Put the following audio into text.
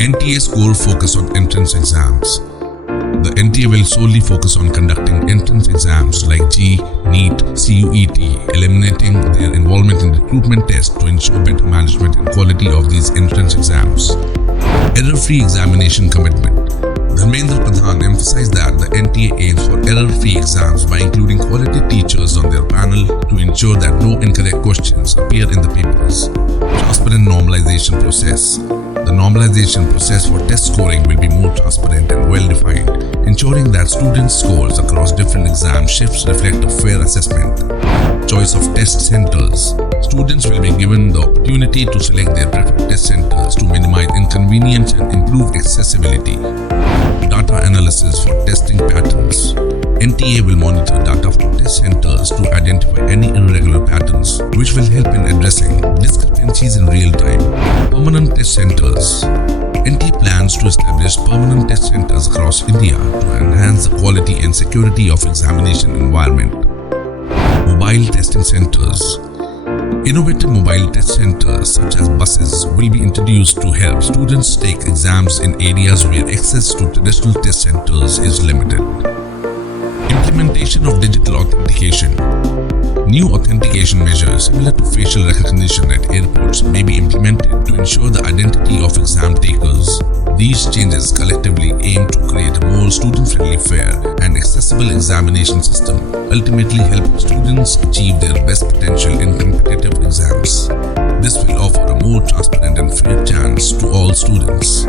NTA's core focus on entrance exams. The NTA will solely focus on conducting entrance exams like JEE, NEET, CUET, eliminating their involvement in recruitment tests to ensure better management and quality of these entrance exams. Error-free examination commitment. Dharmendra Pradhan emphasized that the NTA aims for error-free exams by including quality teachers on their panel to ensure that no incorrect questions appear in the papers. Transparent normalization process. The normalization process for test scoring will be more transparent and well-defined, ensuring that students' scores across different exam shifts reflect a fair assessment. Choice of test centers. Students will be given the opportunity to select their preferred test centers to minimize inconvenience and improve accessibility. Data analysis for testing patterns. NTA will monitor data from test centers to identify any irregular patterns, which will help in addressing discrepancies in real time. Permanent test centers. NTA plans to establish permanent test centers across India to enhance the quality and security of examination environment. Mobile testing centers. Innovative mobile test centers such as buses will be introduced to help students take exams in areas where access to traditional test centers is limited. Implementation of digital authentication. New authentication measures similar to facial recognition at airports may be implemented to ensure the identity of exam takers. These changes collectively aim to create a more student-friendly, fair, and accessible examination system, ultimately helping students achieve their best potential in competitive exams. This will offer a more transparent and fair chance to all students.